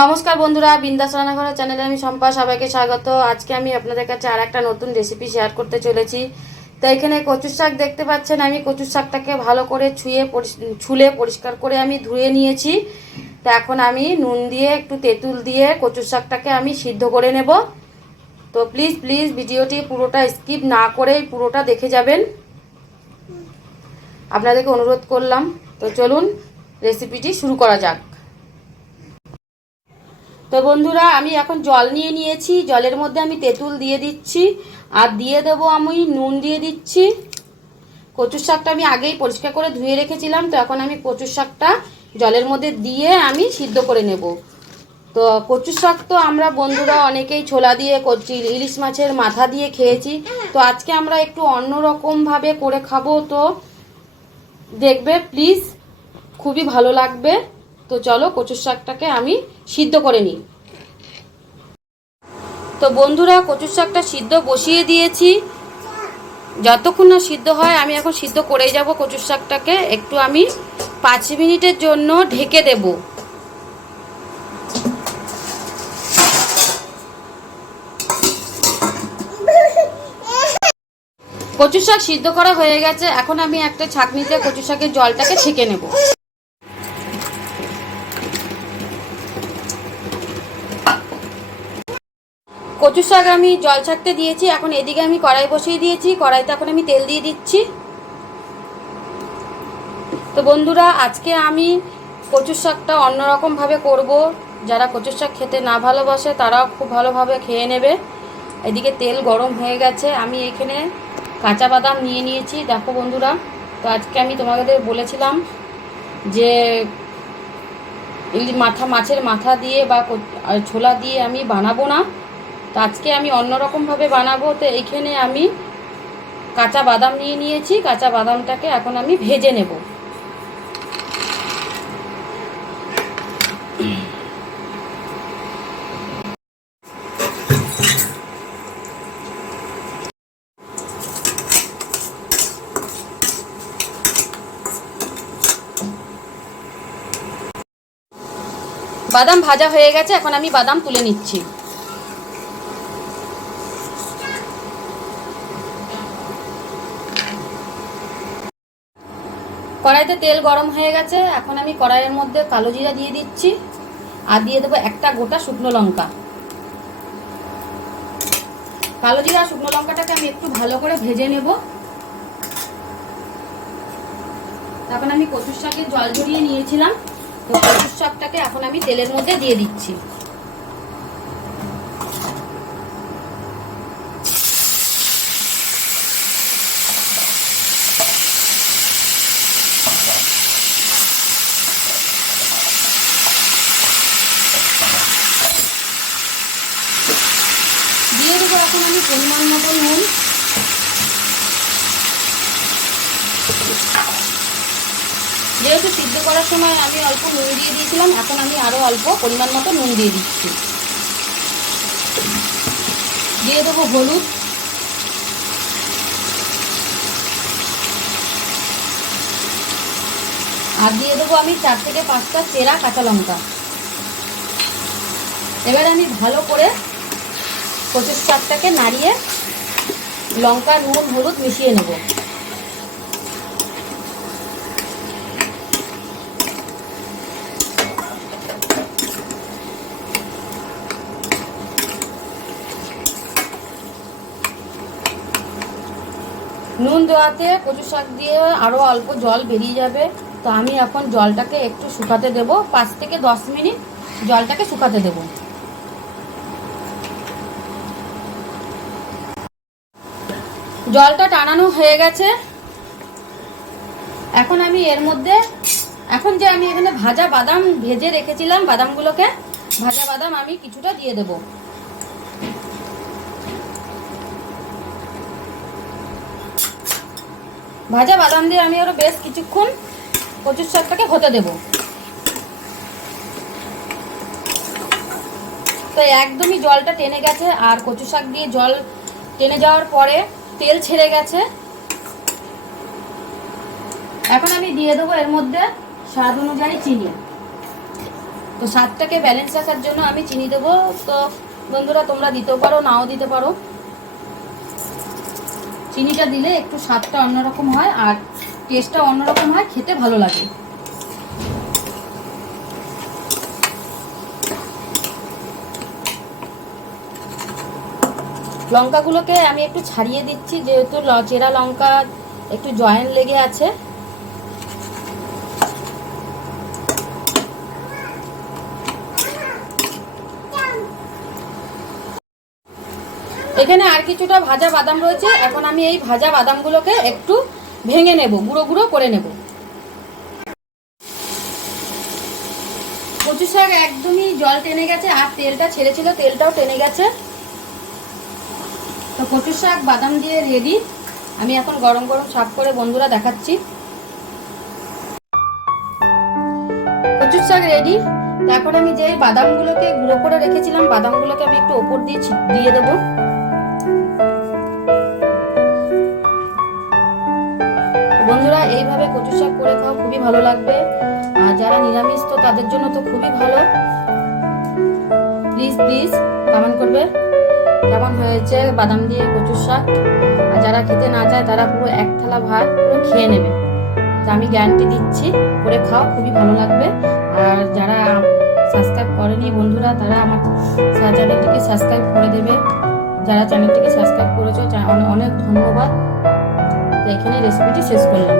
নমস্কার বন্ধুরা, বিন্দাস রান্নাঘর চ্যানেলে আমি সম্পা, সবাইকে স্বাগত। আজকে আমি আপনাদের কাছে আর একটা নতুন রেসিপি শেয়ার করতে চলেছি। তো এখানে কচুর শাক দেখতে পাচ্ছেন। আমি কচুর শাকটাকে ভালো করে ছুলে পরিষ্কার করে আমি ধুয়ে নিয়েছি। তো এখন আমি নুন দিয়ে একটু তেঁতুল দিয়ে কচুর শাকটাকে আমি সিদ্ধ করে নেব। তো প্লিজ ভিডিওটি পুরোটা স্কিপ না করেই পুরোটা দেখে যাবেন, আপনাদেরকে অনুরোধ করলাম। তো চলুন রেসিপিটি শুরু করা যাক। তো বন্ধুরা, আমি এখন জল নিয়ে নিয়েছি। জলের মধ্যে আমি তেঁতুল দিয়ে দিচ্ছি আর দিয়ে দেবো আমি নুন দিয়ে দিচ্ছি। কচুর শাকটা আমি আগেই পরিষ্কার করে ধুয়ে রেখেছিলাম। তো এখন আমি কচুর শাকটা জলের মধ্যে দিয়ে আমি সিদ্ধ করে নেব। তো কচুর শাক তো আমরা বন্ধুরা অনেকেই ছোলা দিয়ে, ইলিশ মাছের মাথা দিয়ে খেয়েছি। তো আজকে আমরা একটু অন্যরকমভাবে করে খাবো। তো দেখবে প্লিজ, খুবই ভালো লাগবে। তো চলো কচুর শাকটাকে আমি সিদ্ধ করে নিই। তো বন্ধুরা, কচুর শাকটা সিদ্ধ বসিয়ে দিয়েছি। যতক্ষণ না সিদ্ধ হয় আমি এখন সিদ্ধ করেই যাব। কচুর শাকটাকে একটু আমি 5 মিনিটের জন্য ঢেকে দেব। কচুর শাক সিদ্ধ করা হয়ে গেছে। এখন আমি একটা ছাঁকনিতে কচুর শাকের জলটাকে ছেঁকে নেব। কচুর শাক আমি জল ছাড়তে দিয়েছি। এখন এদিকে আমি কড়াই বসিয়ে দিয়েছি। কড়াইতে এখন আমি তেল দিয়ে দিচ্ছি। তো বন্ধুরা, আজকে আমি কচুর শাকটা অন্যরকমভাবে করব। যারা কচুর শাক খেতে না ভালোবাসে তারাও খুব ভালোভাবে খেয়ে নেবে। এদিকে তেল গরম হয়ে গেছে। আমি এখানে কাঁচা বাদাম নিয়ে নিয়েছি। দেখো বন্ধুরা, তো আজকে আমি তোমাদের বলেছিলাম যে মাছের মাথা দিয়ে বা ছোলা দিয়ে আমি বানাবো না। তো আজকে আমি অন্যরকমভাবে বানাবো। তো এইখানে আমি কাঁচা বাদাম নিয়ে নিয়েছি। কাঁচা বাদামটাকে এখন আমি ভেজে নেব। বাদাম ভাজা হয়ে গেছে। এখন আমি বাদাম তুলে নিচ্ছি। কড়াইতে তেল গরম হয়ে গেছে। এখন আমি কড়াইয়ের মধ্যে কালো জিরা দিয়ে দিচ্ছি আর দিয়ে দেবো একটা গোটা শুকনো লঙ্কা। কালো জিরা শুকনো লঙ্কাটাকে আমি একটু ভালো করে ভেজে নেব। তখন আমি কচুর শাকের জল ঝরিয়ে নিয়েছিলাম। তো কচুর শাকটাকে এখন আমি তেলের মধ্যে দিয়ে দিচ্ছি। দিয়ে দেবো এখন আমি পরিমাণ মতো নুন। যেহেতু সিদ্ধ করার সময় আমি অল্প নুন দিয়ে দিয়েছিলাম, এখন আমি আরও অল্প পরিমাণ মতো নুন দিয়ে দিচ্ছি। দিয়ে দেবো হলুদ, আর দিয়ে দেবো আমি 4 থেকে 5টা চেরা কাঁচা লঙ্কা। এবার আমি ভালো করে কচুর শাকটাকে নাড়িয়ে লঙ্কা, নুন, হলুদ মিশিয়ে নেব। নুন দেওয়াতে কচু শাক দিয়ে আরও অল্প জল বেরিয়ে যাবে। তো আমি এখন জলটাকে একটু শুকাতে দেব। 5 থেকে 10 মিনিট জলটাকে শুকাতে দেব। জলটা টানানো হয়ে গেছে। এখন আমি এর মধ্যে যে আমি এখানে ভাজা বাদাম ভেজে রেখেছিলাম, ভাজা বাদাম আমি কিছুটা দিয়ে দেব। ভাজা বাদাম দিয়ে আমি আরো বেশ কিছুক্ষণ কচুর শাকটাকে হতে দেব। তো একদমই জলটা টেনে গেছে আর কচু শাক দিয়ে জল টেনে যাওয়ার পরে তেল ছেড়ে গেছে। এখন আমি দিয়ে দেবো এর মধ্যে স্বাদ অনুযায়ী চিনি। তো স্বাদটাকে ব্যালেন্স রাখার জন্য আমি চিনি দেবো। তো বন্ধুরা তোমরা দিতেও পারো, নাও দিতে পারো। চিনিটা দিলে একটু স্বাদটা অন্যরকম হয় আর টেস্টটা অন্যরকম হয়, খেতে ভালো লাগে। লঙ্কাগুলোকে আমি একটু ছাড়িয়ে দিচ্ছি, যেহেতু চেরা লঙ্কা একটু জয়েন্ট লেগে আছে। এখানে আর কিছুটা ভাজা বাদাম রয়েছে, এখন আমি এই ভাজা বাদামগুলোকে একটু ভেঙে নেব, গুঁড়ো গুঁড়ো করে নেব। কচু শাক একদমই জল টেনে গেছে আর তেলটা ছেড়েছিল, তেলটাও টেনে গেছে। তো কচু শাক বাদাম দিয়ে রেডি। আমি এখন গরম গরম সাফ করে বন্ধুরা দেখাচ্ছি। কচু শাক রেডি। তো এখন আমি যে বাদামগুলোকে গুঁড়ো করে রেখেছিলাম, বাদামগুলোকে আমি একটু ওপর দিয়ে দিয়ে দেবো। বন্ধুরা এইভাবে কচু শাক করে খাও, খুবই ভালো লাগবে। আর যারা নিরামিষ তো তাদের জন্য তো খুবই ভালো। প্লিজ প্লিজ কমেন্ট করবে কেমন হয়েছে বাদাম দিয়ে কচু শাক। আর যারা খেতে না চায় তারা পুরো এক থালা ভাত পুরো খেয়ে নেবে। তা আমি গ্যারান্টি দিচ্ছি, করে খাও, খুবই ভালো লাগবে। আর যারা সাবস্ক্রাইব করেনি বন্ধুরা, তারা আমার চ্যানেলটিকে সাবস্ক্রাইব করে দেবে। যারা চ্যানেলটিকে সাবস্ক্রাইব করেছো অনেক ধন্যবাদ। তো এখানে রেসিপিটি শেষ করলাম।